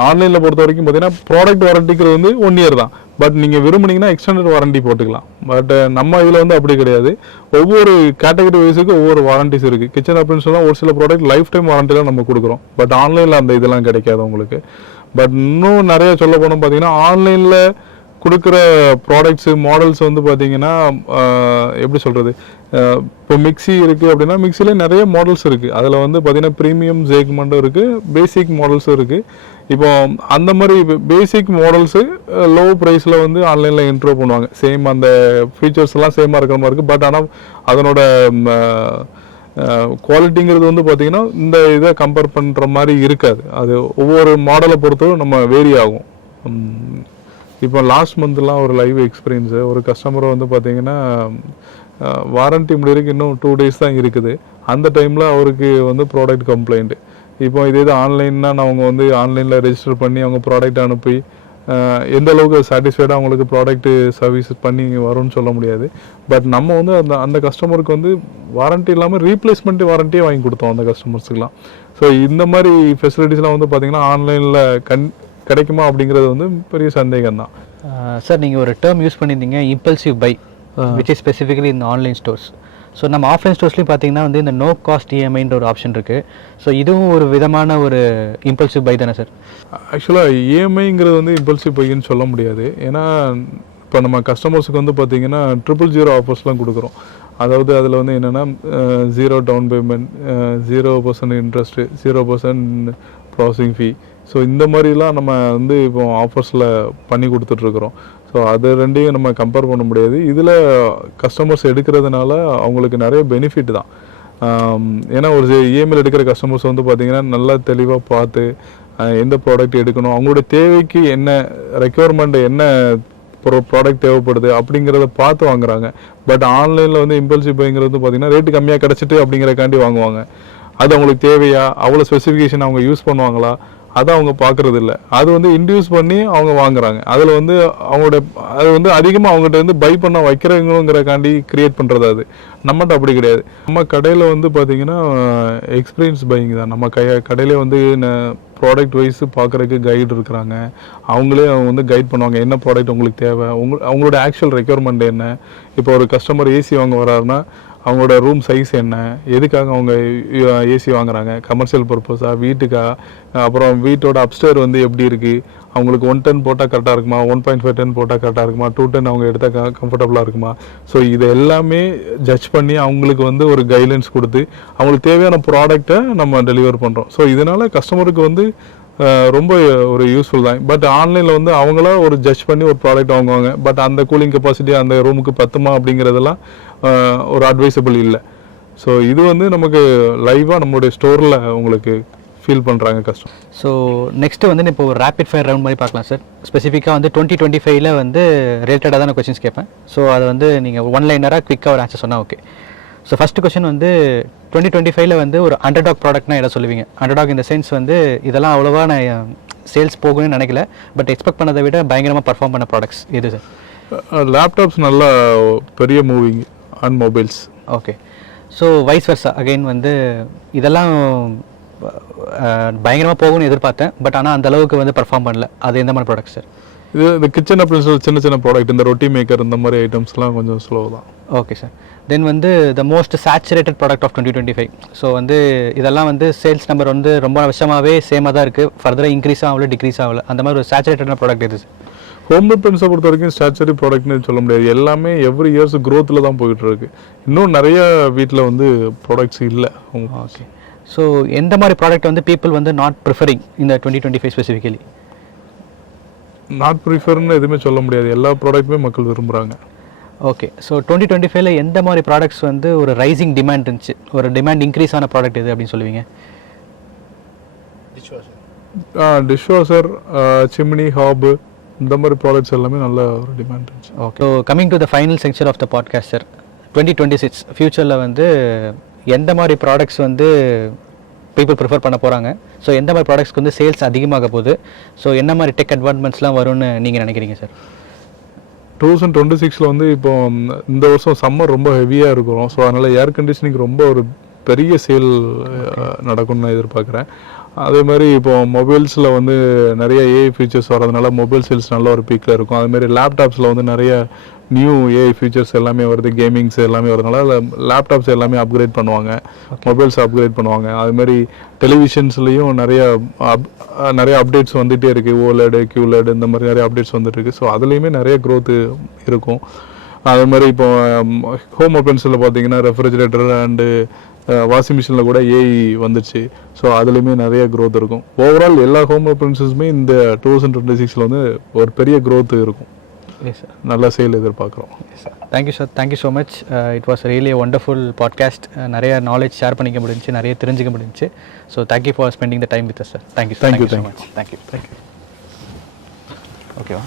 ஆன்லைனில் பொறுத்த வரைக்கும் பார்த்தீங்கன்னா ப்ராடக்ட் வாரண்டிங்கிறது வந்து 1 year தான். பட் நீங்கள் விரும்புனீங்கன்னா எக்ஸ்டெண்டட் வாரண்டி போட்டுக்கலாம். பட் நம்ம இதில் வந்து அப்படி கிடையாது. ஒவ்வொரு கேட்டகரி வைஸுக்கு ஒவ்வொரு வாரண்டிஸ் இருக்குது. கிச்சன் அப்ளைன்ஸ்லாம் ஒரு சில ப்ராடக்ட் லைஃப் டைம் வாரண்டிலாம் நம்ம கொடுக்குறோம். பட் ஆன்லைனில் அந்த இதெல்லாம் கிடைக்காது உங்களுக்கு. பட் இன்னும் நிறைய சொல்ல போனோம் பார்த்தீங்கன்னா ஆன்லைனில் கொடுக்குற ப்ராடக்ட்ஸு மாடல்ஸ் வந்து பார்த்தீங்கன்னா எப்படி சொல்கிறது, இப்போ மிக்சி இருக்குது அப்படின்னா மிக்சியில் நிறைய மாடல்ஸ் இருக்குது. அதில் வந்து பார்த்தீங்கன்னா ப்ரீமியம் செக்மெண்ட்டும் இருக்குது, பேசிக் மாடல்ஸும் இருக்குது. இப்போ அந்த மாதிரி பேசிக் மாடல்ஸு லோ ப்ரைஸில் வந்து ஆன்லைனில் இன்ட்ரோ பண்ணுவாங்க. சேம் அந்த ஃபீச்சர்ஸ்லாம் சேமாக இருக்கிற மாதிரி இருக்குது. பட் ஆனால் அதனோட குவாலிட்டிங்கிறது வந்து பார்த்திங்கன்னா இந்த இதை கம்பேர் பண்ணுற மாதிரி இருக்காது. அது ஒவ்வொரு மாடலை பொறுத்தும் நம்ம வேரி ஆகும். இப்போ லாஸ்ட் மந்த்லாம் ஒரு லைவ் எக்ஸ்பீரியன்ஸு, ஒரு கஸ்டமரை வந்து பார்த்தீங்கன்னா வாரண்ட்டி முடியறதுக்கு இன்னும் 2 days தான் இருக்குது. அந்த டைமில் அவருக்கு வந்து ப்ராடக்ட் கம்ப்ளைண்ட். இப்போ இதே இது ஆன்லைன்னா அவங்க வந்து ஆன்லைனில் ரெஜிஸ்டர் பண்ணி அவங்க ப்ராடக்ட் அனுப்பி எந்த அளவுக்கு சாட்டிஸ்ஃபைடாக அவங்களுக்கு ப்ராடக்ட்டு சர்வீஸ் பண்ணி வரும்னு சொல்ல முடியாது. பட் நம்ம வந்து அந்த கஸ்டமருக்கு வந்து வாரண்ட்டி இல்லாமல் ரீப்ளேஸ்மெண்ட் வாரண்ட்டியே வாங்கி கொடுத்தோம் அந்த கஸ்டமர்ஸுக்கெலாம். ஸோ இந்த மாதிரி ஃபெசிலிட்டிஸ்லாம் வந்து பார்த்திங்கன்னா ஆன்லைனில் கிடைக்குமா அப்படிங்கிறது வந்து பெரிய சந்தேகம் தான். சார் நீங்கள் ஒரு டேர்ம் யூஸ் பண்ணியிருந்தீங்க, impulsive buy, which is specifically இந்த ஆன்லைன் ஸ்டோர்ஸ். ஸோ நம்ம ஆஃப்லைன் ஸ்டோர்ஸ்லையும் பார்த்தீங்கன்னா வந்து இந்த நோ காஸ்ட் இஎம்ஐன்ற ஒரு ஆப்ஷன் இருக்குது. ஸோ இதுவும் ஒரு விதமான ஒரு இம்பல்சிவ் பை தானே சார்? ஆக்சுவலாக இஎம்ஐங்கிறது வந்து இம்பல்சிவ் பைன்னு சொல்ல முடியாது. ஏன்னா இப்போ நம்ம கஸ்டமர்ஸுக்கு வந்து பார்த்திங்கன்னா 000 ஆஃபர்ஸ்லாம் கொடுக்குறோம். அதாவது அதில் வந்து என்னென்னா 0 down payment, 0% interest, 0% processing fee. So இந்த மாதிரிலாம் நம்ம வந்து இப்போ ஆஃபர்ஸில் பண்ணி கொடுத்துட்ருக்குறோம். ஸோ அது ரெண்டையும் நம்ம கம்பேர் பண்ண முடியாது. இதில் கஸ்டமர்ஸ் எடுக்கிறதுனால அவங்களுக்கு நிறைய பெனிஃபிட் தான். ஏன்னா ஒரு இஎம்ஐயில் எடுக்கிற கஸ்டமர்ஸ் வந்து பார்த்திங்கன்னா நல்லா தெளிவாக பார்த்து எந்த ப்ராடக்ட் எடுக்கணும், அவங்களோட தேவைக்கு என்ன ரெக்யர்மெண்ட், என்ன ப்ராடக்ட் தேவைப்படுது அப்படிங்கிறத பார்த்து வாங்குறாங்க. பட் ஆன்லைனில் வந்து இம்பல்சிவ் பைங்கிறது வந்து பார்த்திங்கன்னா ரேட்டு கம்மியாக கிடச்சிட்டு அப்படிங்கிறக்காண்டி வாங்குவாங்க. அது அவங்களுக்கு தேவையா, அவ்வளோ ஸ்பெசிஃபிகேஷன் அவங்க யூஸ் பண்ணுவாங்களா, அதை அவங்க பார்க்குறது இல்லை. அது வந்து இன்டியூஸ் பண்ணி அவங்க வாங்குறாங்க. அதில் வந்து அவங்களோட அது வந்து அதிகமாக அவங்ககிட்ட வந்து பை பண்ண வைக்கிறவங்கிறக்காண்டி க்ரியேட் பண்ணுறது. அது நம்மகிட்ட அப்படி கிடையாது. நம்ம கடையில் வந்து பார்த்திங்கன்னா எக்ஸ்பீரியன்ஸ் பையிங் தான். நம்ம கடையிலே வந்து ப்ராடக்ட் வைஸ் பார்க்குறதுக்கு கைடு இருக்கிறாங்க. அவங்க வந்து கைட் பண்ணுவாங்க, என்ன ப்ராடக்ட் உங்களுக்கு தேவை, அவங்களோட ஆக்சுவல் ரெக்யர்மெண்ட் என்ன. இப்போ ஒரு கஸ்டமர் ஏசி வாங்க வராருன்னா அவங்களோட ரூம் சைஸ் என்ன, எதுக்காக அவங்க ஏசி வாங்குறாங்க, கமர்ஷியல் பர்பஸாக, வீட்டுக்கா, அப்புறம் வீட்டோட அப்ஸ்டேர் வந்து எப்படி இருக்குது, அவங்களுக்கு 110 போட்டால் கரெக்டாக இருக்குமா, 1.5 10 போட்டால் கரெக்டாக இருக்குமா, 210 அவங்க எடுத்தால் கம்ஃபர்டபுளாக இருக்குமா. ஸோ இது எல்லாமே ஜட்ஜ் பண்ணி அவங்களுக்கு வந்து ஒரு கைட்லைன்ஸ் கொடுத்து அவங்களுக்கு தேவையான ப்ராடக்டை நம்ம டெலிவர் பண்ணுறோம். ஸோ இதனால் கஸ்டமருக்கு வந்து ரொம்ப ஒரு யூஸ்ஃபுல் தான். பட் ஆன்லைனில் வந்து அவங்களா ஒரு ஜட்ஜ் பண்ணி ஒரு ப்ராடக்ட் வாங்குவாங்க. பட் அந்த கூலிங் கெப்பாசிட்டி அந்த ரூமுக்கு பத்துமா அப்படிங்கிறதெல்லாம் ஒரு அட்வைசபிள் இல்லை. ஸோ இது வந்து நமக்கு லைவாக நம்மளுடைய ஸ்டோரில் உங்களுக்கு ஃபீல் பண்ணுறாங்க கஸ்டமர். ஸோ நெக்ஸ்ட்டு வந்து இப்போ ஒரு ரேபிட் ஃபயர் ரவுண்ட் மாதிரி பார்க்கலாம் சார். ஸ்பெசிஃபிக்காக வந்து 2025 வந்து ரிலேட்டடாக தான் கொஸ்டின்ஸ் கேட்பேன். ஸோ அது வந்து நீங்கள் ஒன்லைனராக குவிக்காக ஒரு ஆன்சர் சொன்னால் ஓகே. ஸோ ஃபஸ்ட்டு கொஸ்டின் வந்து 2025 வந்து ஒரு அண்டர்டாக் ப்ராடக்ட்னா எதை சொல்லுவீங்க? அண்டர்டாக் இந்த சென்ஸ் வந்து இதெல்லாம் அவ்வளோவா நான் சேல்ஸ் போகணும்னு நினைக்கல, பட் எக்ஸ்பெக்ட் பண்ணதை விட பயங்கரமாக பர்ஃபார்ம் பண்ண ப்ராடக்ட்ஸ் எது சார்? லேப்டாப்ஸ் நல்லா பெரிய moving and mobiles. Okay. So wise வர்ஸா again வந்து இதெல்லாம் பயங்கரமாக போகும்னு எதிர்பார்த்தேன், பட் ஆனால் அந்த அளவுக்கு வந்து பர்ஃபார்ம் பண்ணல. அது எந்த மாதிரி ப்ராடக்ட் சார்? இது இந்த கிச்சன் அப்ளைன்சஸ் சின்ன சின்ன ப்ராடக்ட், இந்த ரொட்டி மேக்கர் இந்த மாதிரி ஐட்டம்ஸ்லாம் கொஞ்சம் ஸ்லோ தான். Okay sir. தென் வந்து the most saturated product of 2025. So வந்து இதெல்லாம் வந்து சேல்ஸ் நம்பர் வந்து ரொம்ப வருஷமாகவே சேமாக தான் இருக்குது, ஃபர்தராக இன்க்ரீஸ் ஆகல டிக்ரீஸ் ஆகல, அந்த மாதிரி ஒரு சேச்சுரேட்டடான ப்ராடக்ட் எது சார்? ஹோம் அப்ளைன்ஸை பொறுத்த வரைக்கும் ஸ்டாச்சரி ப்ராடக்ட்னு சொல்ல முடியாது. எல்லாமே எவ்ரி இயர்ஸ் க்ரோத்தில் தான் போயிட்டு இருக்கு. இன்னும் நிறைய வீட்டில் வந்து ப்ராடக்ட்ஸ் இல்லை. ஓகே. ஸோ எந்த மாதிரி ப்ராடக்ட் வந்து பீப்புள் வந்து நாட் ப்ரிஃபரிங் இந்த 2025 ஸ்பெசிஃபிக்கலி? நாட் ப்ரிஃபர்னு எதுவுமே சொல்ல முடியாது, எல்லா ப்ராடக்ட்டுமே மக்கள் விரும்புகிறாங்க. ஓகே. ஸோ 2025 எந்த மாதிரி ப்ராடக்ட்ஸ் வந்து ஒரு ரைசிங் டிமாண்ட் இருந்துச்சு, ஒரு டிமாண்ட் இன்க்ரீஸ் ஆன ப்ராடக்ட் எது அப்படின்னு சொல்லுவீங்க? டிஷ்வாஷர், சிம்னி, ஹாபு, இந்த மாதிரி ப்ராடக்ட்ஸ் எல்லாமே நல்ல ஒரு டிமாண்ட் இருந்துச்சு. Okay. So coming to the final section of the podcast sir, 2026 ஃபியூச்சரில் வந்து எந்த மாதிரி ப்ராடக்ட்ஸ் வந்து பீப்புள் ப்ரிஃபர் பண்ண போகிறாங்க? ஸோ எந்த மாதிரி ப்ராடக்ட்ஸ்க்கு வந்து சேல்ஸ் அதிகமாக போகுது? ஸோ என்ன மாதிரி டெக் அட்வான்ஸ்மெண்ட்ஸ்லாம் வரும்னு நீங்கள் நினைக்கிறீங்க சார்? 2026 வந்து இப்போ இந்த வருஷம் சம்மர் ரொம்ப ஹெவியாக இருக்கிறோம். ஸோ அதனால் ஏர் கண்டிஷனிங் ரொம்ப ஒரு பெரிய சேல் நடக்கும்னு நான் எதிர்பார்க்குறேன். அதே மாதிரி இப்போ மொபைல்ஸில் வந்து நிறைய ஏஐ ஃபீச்சர்ஸ் வரதுனால மொபைல் சேல்ஸ் நல்ல ஒரு பீக்கில் இருக்கும். அதுமாரி லேப்டாப்ஸில் வந்து நிறைய நியூ ஏஐ ஃபீச்சர்ஸ் எல்லாமே வருது, கேமிங்ஸ் எல்லாமே வரதுனால லேப்டாப்ஸ் எல்லாமே அப்கிரேட் பண்ணுவாங்க, மொபைல்ஸ் அப்கிரேட் பண்ணுவாங்க. அதுமாரி டெலிவிஷன்ஸ்லேயும் நிறைய அப்டேட்ஸ் வந்துகிட்டே இருக்குது. ஓலெட், கியூலெட் இந்த மாதிரி நிறைய அப்டேட்ஸ் வந்துட்டு இருக்குது. ஸோ அதுலேயுமே நிறைய க்ரோத்து இருக்கும். அது மாதிரி இப்போ ஹோம் அப்ளைன்ஸில் பார்த்தீங்கன்னா ரெஃப்ரிஜரேட்டர் அண்டு வாஷிங் மிஷினில் கூட ஏஐ வந்துச்சு. ஸோ அதுலேயுமே நிறைய க்ரோத் இருக்கும். ஓவரால் எல்லா ஹோம் அப்ளைன்ஸஸுமே இந்த 2026 வந்து ஒரு பெரிய க்ரோத் இருக்கும். நல்ல சேல் எதிர்பார்க்குறோம். Thank you sir, thank you so much. It was really wonderful podcast. நிறைய நாலேஜ் ஷேர் பண்ணிக்க முடிஞ்சிச்சு, நிறைய தெரிஞ்சுக்க முடிஞ்சிச்சு. So thank you for spending the time with us sir. Thank you so much. Thank you. ஓகேவா?